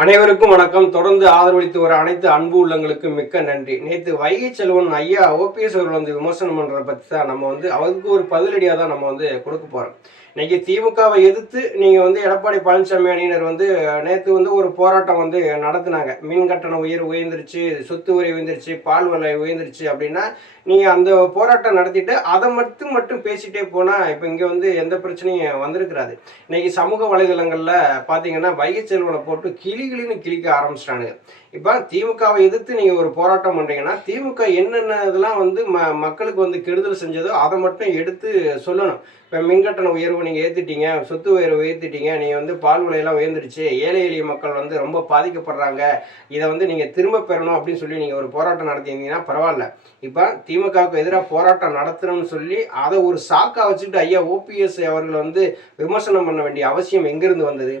அனைவருக்கும் வணக்கம். தொடர்ந்து ஆதரவளித்து வர அனைத்து அன்பு உள்ளங்களுக்கு மிக்க நன்றி. நேற்று வைகை செல்வன் ஐயா ஓபிஎஸ் அவர்கள் வந்து விமர்சனம் பண்றதை பற்றி தான் நம்ம வந்து அவருக்கு ஒரு பதிலடியாக தான் நம்ம வந்து கொடுக்க போறோம். இன்னைக்கு திமுகவை எதிர்த்து நீங்க வந்து எடப்பாடி பழனிசாமி அணியினர் வந்து நேற்று வந்து ஒரு போராட்டம் வந்து நடத்தினாங்க. மின் கட்டண உயர் உயர்ந்துருச்சு சொத்து வரி உயர்ந்துருச்சு பால் விலை உயர்ந்துருச்சு அப்படின்னா நீங்க அந்த போராட்டம் நடத்திட்டு அதை மட்டும் மட்டும் பேசிட்டே போனா இப்போ இங்க வந்து எந்த பிரச்சனையும் வந்திருக்கிறாது இன்னைக்கு சமூக வலைதளங்கள்ல பாத்தீங்கன்னா வைகை செல்வனை போட்டு கிளிகளின்னு கிளிக்க கிழிக்க ஆரம்பிச்சிட்டானுங்க. இப்போ திமுகவை எதிர்த்து நீங்க ஒரு போராட்டம் பண்றீங்கன்னா திமுக என்னென்ன இதெல்லாம் வந்து ம மக்களுக்கு வந்து கெடுதல் செஞ்சதோ அதை மட்டும் எடுத்து சொல்லணும். இப்போ மின்கட்டண உயர்வு நீங்கள் ஏற்றிட்டீங்க சொத்து உயர்வு ஏற்றிட்டீங்க நீங்கள் வந்து பால் விலையெல்லாம் உயர்ந்துருச்சு ஏழை எளிய மக்கள் வந்து ரொம்ப பாதிக்கப்படுறாங்க. இதை வந்து நீங்கள் திரும்ப பெறணும் அப்படின்னு சொல்லி நீங்கள் ஒரு போராட்டம் நடத்தியிருந்தீங்கன்னா பரவாயில்ல. இப்போ திமுகவுக்கு எதிராக போராட்டம் நடத்துகிறோம்னு சொல்லி அதை ஒரு சாக்கா வச்சுட்டு ஐயா ஓபிஎஸ் அவர்கள் வந்து விமர்சனம் பண்ண வேண்டிய அவசியம் எங்கேருந்து வந்தது?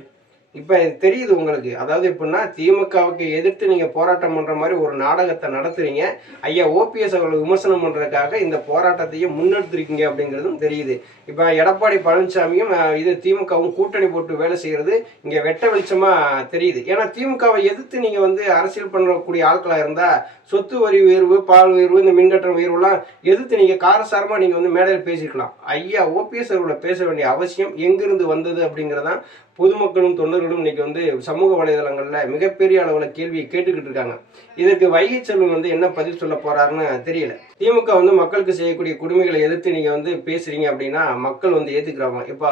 இப்போ தெரியுது உங்களுக்கு. அதாவது எப்படின்னா திமுகவுக்கு எதிர்த்து நீங்கள் போராட்டம் பண்ணுற மாதிரி ஒரு நாடகத்தை நடத்துறீங்க. ஐயா ஓபிஎஸ் அவர்களை விமர்சனம் பண்ணுறதுக்காக இந்த போராட்டத்தையும் முன்னெடுத்திருக்கீங்க அப்படிங்கிறதும் தெரியுது. இப்போ எடப்பாடி பழனிசாமியும் இது திமுகவும் கூட்டணி போட்டு வேலை செய்கிறது இங்கே வெட்ட வெளிச்சமாக தெரியுது. ஏன்னா திமுகவை எதிர்த்து நீங்கள் வந்து அரசியல் பண்ணக்கூடிய ஆட்களாக இருந்தால் சொத்து வரி உயர்வு பால் உயர்வு இந்த மின்கட்டண உயர்வுலாம் எதிர்த்து நீங்கள் காரசாரமாக நீங்கள் வந்து மேடையில் பேசியிருக்கலாம். ஐயா ஓபிஎஸ் அவர்களை பேச வேண்டிய அவசியம் எங்கிருந்து வந்தது அப்படிங்கிறதான் பொதுமக்களும் தொண்டர்களும் இன்னைக்கு வந்து சமூக வலைதளங்களில் மிகப்பெரிய அளவில் கேள்வியை கேட்டுக்கிட்டு இருக்காங்க. இதற்கு வைகை செல்வன் வந்து என்ன பதில் சொல்ல போறாருன்னு தெரியல. திமுக வந்து மக்களுக்கு செய்யக்கூடிய குடுமைகளை எதிர்த்து நீங்க வந்து பேசுறீங்க அப்படின்னா மக்கள் வந்து ஏத்துக்கிறாங்க. இப்போ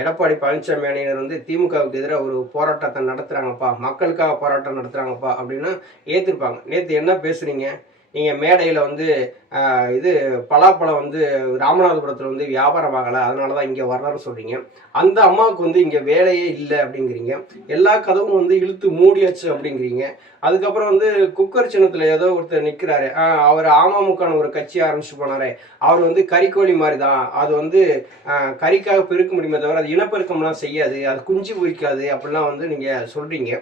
எடப்பாடி பழனிசாமி அணியினர் வந்து திமுகவுக்கு எதிராக ஒரு போராட்டத்தை நடத்துறாங்கப்பா. மக்களுக்காக போராட்டம் நடத்துறாங்கப்பா அப்படின்னு ஏத்துருப்பாங்க. நேற்று என்ன பேசுறீங்க? நீங்கள் மேடையில் வந்து இது பலாப்பழம் வந்து ராமநாதபுரத்தில் வந்து வியாபாரம் ஆகலை. அதனால தான் இங்கே வர்றாருன்னு சொல்கிறீங்க அந்த அம்மாவுக்கு வந்து இங்கே வேலையே இல்லை அப்படிங்கிறீங்க. எல்லா கதவும் வந்து இழுத்து மூடியாச்சு அப்படிங்கிறீங்க. அதுக்கப்புறம் வந்து குக்கர் சின்னத்தில் ஏதோ ஒருத்தர் நிற்கிறாரு அவர் அமமுகன்னு ஒரு கட்சி ஆரம்பிச்சு போனாரே. அவர் வந்து கறிக்கோழி மாதிரி தான் அது வந்து கறிக்காக பெருக்க முடியுமே தவிர அது இனப்பெருக்கம்லாம் செய்யாது. அது குஞ்சு பொறிக்காது அப்படிலாம் வந்து நீங்கள் சொல்கிறீங்க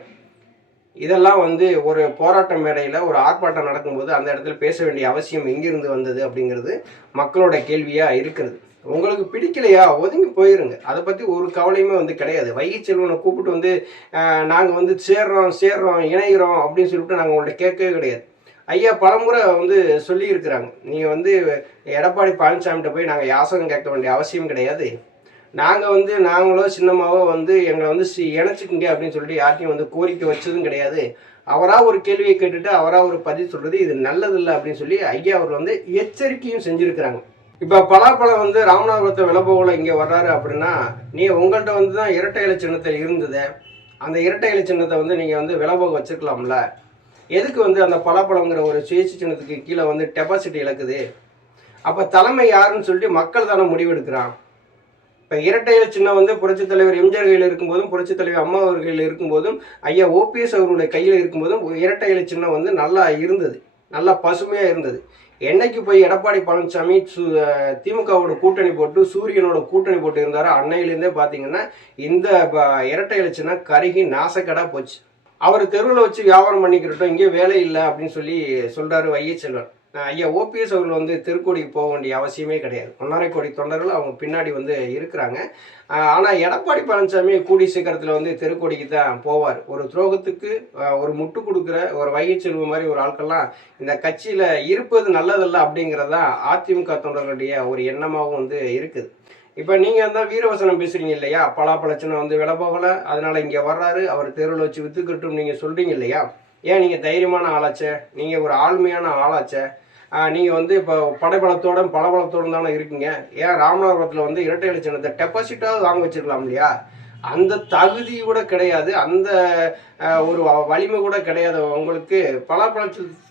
இதெல்லாம் வந்து ஒரு போராட்ட மேடையில் ஒரு ஆர்ப்பாட்டம் நடக்கும்போது அந்த இடத்துல பேச வேண்டிய அவசியம் எங்கிருந்து வந்தது அப்படிங்கிறது மக்களோட கேள்வியாக இருக்கிறது. உங்களுக்கு பிடிக்கலையா? ஒதுங்கி போயிருங்க. அதை பற்றி ஒரு கவலையுமே வந்து கிடையாது. வைகை செல்வனை கூப்பிட்டு வந்து நாங்கள் வந்து சேர்றோம் சேர்றோம் இணைகிறோம் அப்படின்னு சொல்லிட்டு நாங்கள் உங்கள்ட்ட கேட்கவே கிடையாது. ஐயா பலமுறை வந்து சொல்லியிருக்கிறாங்க. நீங்கள் வந்து எடப்பாடி பழனிசாமிகிட்ட போய் நாங்கள் யாசகம் கேட்க வேண்டிய அவசியம் கிடையாது. நாங்கள் வந்து நாங்களோ சின்னமாவோ வந்து எங்களை வந்து சி இணைச்சிக்குங்க அப்படின்னு சொல்லிட்டு யார்ட்டையும் வந்து கோரிக்கை வச்சதும் கிடையாது. அவராக ஒரு கேள்வியை கேட்டுட்டு அவராக ஒரு பதில் சொல்கிறது இது நல்லதில்லை அப்படின்னு சொல்லி ஐயா அவர் வந்து எச்சரிக்கையும் செஞ்சுருக்கிறாங்க. இப்போ பலாப்பழம் வந்து ராமநாதபுரத்தை விளம்போவில் இங்கே வர்றாரு அப்படின்னா நீ உங்கள்கிட்ட வந்து தான் இரட்டை இலை சின்னத்தில் இருந்தது அந்த இரட்டை இலை சின்னத்தை வந்து நீங்கள் வந்து விளம்போக வச்சுருக்கலாம்ல. எதுக்கு வந்து அந்த பலாப்பழங்கிற ஒரு சுயேட்சை சின்னத்துக்கு கீழே வந்து டெபாசிட் இழக்குது? அப்போ தலைமை யாருன்னு சொல்லிட்டு மக்கள் தானே முடிவெடுக்கிறான். இப்போ இரட்டை சின்னம் வந்து புரட்சித் தலைவர் எம்ஜிஆர் கையில் இருக்கும்போதும் புரட்சித் தலைவர் அம்மா அவர் கையில் இருக்கும்போதும் ஐயா ஓபிஎஸ் அவர்களுடைய கையில் இருக்கும்போதும் ஒரு இரட்டை இலை சின்னம் வந்து நல்லா இருந்தது. நல்லா பசுமையாக இருந்தது. என்னைக்கு போய் எடப்பாடி பழனிசாமி சு திமுகவோட கூட்டணி போட்டு சூரியனோட கூட்டணி போட்டு இருந்தாரோ அன்னையிலேருந்தே பார்த்தீங்கன்னா இந்த இரட்டை இலச்சுனா கருகி நாசக்கடா போச்சு. அவர் தெருவில் வச்சு வியாபாரம் பண்ணிக்கிறட்டும் இங்கே வேலை இல்லை அப்படின்னு சொல்லி சொல்கிறாரு வையச்செல்வன் ஐயா ஓபிஎஸ் அவர்கள் வந்து திருக்கோடிக்கு போக வேண்டிய அவசியமே கிடையாது. ஒன்றரை கோடி தொண்டர்கள் அவங்க பின்னாடி வந்து இருக்கிறாங்க. ஆனால் எடப்பாடி பழனிசாமி கூடி சீக்கிரத்தில் வந்து தெருக்கோடிக்கு தான் போவார். ஒரு துரோகத்துக்கு ஒரு முட்டு கொடுக்குற ஒரு வைகை செல்வம் மாதிரி ஒரு ஆட்கள்லாம் இந்த கட்சியில் இருப்பது நல்லதல்ல அப்படிங்கிறது தான் அதிமுக தொண்டர்களுடைய ஒரு எண்ணமாகவும் வந்து இருக்குது. இப்போ நீங்கள் தான் வீரவசனம் பேசுகிறீங்க இல்லையா? பலாப்பழச்சினம் வந்து விலை போகலை. அதனால் இங்கே வர்றாரு. அவர் தெருவில் வச்சு விற்றுக்கட்டும் நீங்கள் சொல்கிறீங்க இல்லையா? ஏன் நீங்கள் தைரியமான ஆளாச்சே? நீங்கள் ஒரு ஆளுமையான ஆளாச்சே? நீங்கள் வந்து இப்போ படைபலத்தோட பலபலத்தோட தானே இருக்கீங்க. ஏன் ராமநாதபுரத்தில் வந்து இரட்டை இலட்சணத்தை சின்னத்தை டெபாசிட்டாவது வாங்க வச்சிருக்கலாம் இல்லையா? அந்த தகுதி கூட கிடையாது. அந்த ஒரு வலிமை கூட கிடையாது. உங்களுக்கு பலாப்பழ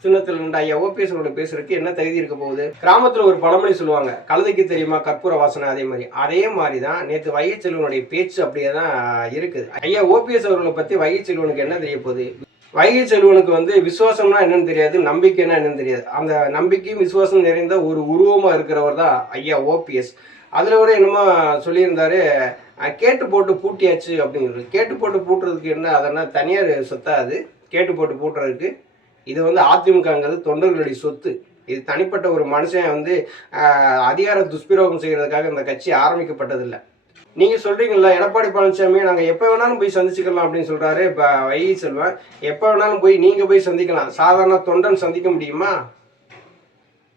சின்னத்தில் நின்ற ஐயா ஓபிஎஸ் பேசுறதுக்கு என்ன தகுதி இருக்க போகுது? கிராமத்தில் ஒரு பழமொழி சொல்லுவாங்க. கழுதைக்கு தெரியுமா? கற்பூர வாசனை அதே மாதிரி. அதே மாதிரி தான் நேற்று வைகை செல்வனுடைய பேச்சு அப்படியே தான் இருக்குது. ஐயா ஓபிஎஸ் அவர்களை பற்றி வைகை செல்வனுக்கு என்ன தெரிய போகுது? வைகை செல்வனுக்கு வந்து விசுவாசம்னா என்னன்னு தெரியாது நம்பிக்கைன்னா என்னன்னு தெரியாது. அந்த நம்பிக்கையும் விசுவாசம் நிறைந்த ஒரு உருவமாக இருக்கிறவர் தான் ஐயா ஓபிஎஸ். அதில் கூட என்னமோ சொல்லியிருந்தாரு கேட்டு போட்டு பூட்டியாச்சு அப்படிங்கிறது கேட்டு போட்டு பூட்டுறதுக்கு என்ன அதெல்லாம் தனியார் சொத்தா அது? கேட்டு போட்டு பூட்டுறதுக்கு. இது வந்து அதிமுகங்கிறது தொண்டர்களுடைய சொத்து. இது தனிப்பட்ட ஒரு மனுஷன் வந்து அதிகார துஷ்பிரோகம் செய்கிறதுக்காக இந்த கட்சி ஆரம்பிக்கப்பட்டதில்லை. நீங்க சொல்றீங்களா எடப்பாடி பழனிசாமி நாங்க எப்ப வேணாலும் போய் சந்திச்சுக்கலாம் அப்படின்னு சொல்றாரு. இப்ப வைகை செல்வன் எப்ப வேணாலும் போய் நீங்க போய் சந்திக்கலாம். சாதாரண தொண்டன் சந்திக்க முடியுமா?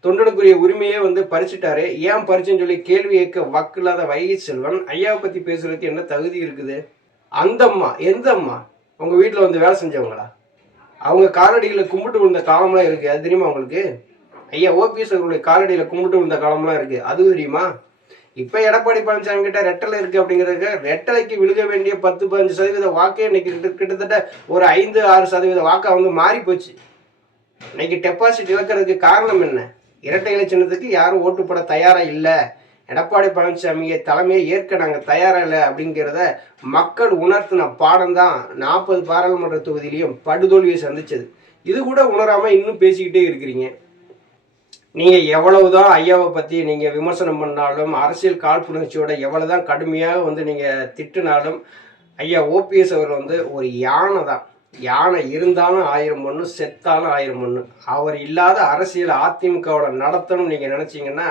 தொண்டனுக்குரிய உரிமையே வந்து பறிச்சுட்டாரு. ஏன் பறிச்சுன்னு சொல்லி கேள்வி கேட்க வக்கில்லாத வைகை செல்வன் ஐயாவை பத்தி பேசுறதுக்கு என்ன தகுதி இருக்குது? அந்த அம்மா எந்த அம்மா உங்க வீட்டுல வந்து வேலை செஞ்சவங்களா? அவங்க காலடியில் கும்பிட்டு விழுந்த காலம்லாம் இருக்கு. அது தெரியுமா உங்களுக்கு? ஐயா ஓபிஎஸ் அவர்களுடைய காலடியில் கும்பிட்டு விழுந்த காலம்லாம் இருக்கு. அது தெரியுமா? இப்ப எடப்பாடி பழனிசாமி கிட்ட ரெட்டலை இருக்கு அப்படிங்கிறதுக்கு ரெட்டலைக்கு விழுக வேண்டிய பத்து பதினஞ்சு சதவீத வாக்கே இன்னைக்கு கிட்டத்தட்ட ஒரு ஐந்து ஆறு சதவீத வாக்கா வந்து மாறி போச்சு. இன்னைக்கு டெபாசிட் இழக்கிறதுக்கு காரணம் என்ன? இரட்டை இலை சின்னத்துக்கு யாரும் ஓட்டு போட தயாரா இல்லை. எடப்பாடி பழனிசாமியை தலைமையை ஏற்க நாங்கள் தயாரா இல்லை அப்படிங்கிறத மக்கள் உணர்த்தின பாடம் தான் நாற்பது பாராளுமன்ற தொகுதியிலையும் படுதோல்வியை சந்திச்சது. இது கூட உணராமல் இன்னும் பேசிக்கிட்டே இருக்கிறீங்க. நீங்க எவ்வளவுதான் ஐயாவை பத்தி நீங்க விமர்சனம் பண்ணாலும் அரசியல் காழ்ப்புணர்ச்சியோட எவ்வளவுதான் கடுமையாக வந்து நீங்க திட்டினாலும் ஐயா ஓபிஎஸ் அவர் வந்து ஒரு யானை தான். யானை இருந்தாலும் ஆயிரம் பொண்ணு செத்தாலும் ஆயிரம் பொண்ணு அவர் இல்லாத அரசியல் அதிமுகவோட நடத்தணும் நீங்க நினைச்சீங்கன்னா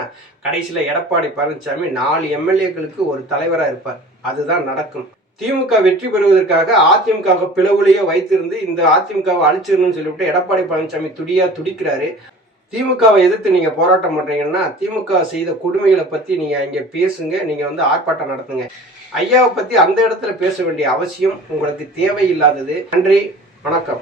கடைசியில் எடப்பாடி பழனிசாமி நாலு எம்எல்ஏக்களுக்கு ஒரு தலைவராக இருப்பார். அதுதான் நடக்கும். திமுக வெற்றி பெறுவதற்காக அதிமுக பிளவுலேயே வைத்திருந்து இந்த அதிமுகவை அழிச்சிடணும்னு சொல்லிவிட்டு எடப்பாடி பழனிசாமி துடியா துடிக்கிறாரு. திமுகவை எதிர்த்து நீங்க போராட்டம் பண்றீங்கன்னா திமுக செய்த கொடுமைகளை பத்தி நீங்க இங்க பேசுங்க நீங்க வந்து ஆர்ப்பாட்டம் நடத்துங்க. ஐயாவை பத்தி அந்த இடத்துல பேச வேண்டிய அவசியம் உங்களுக்கு தேவையில்லாதது. நன்றி வணக்கம்.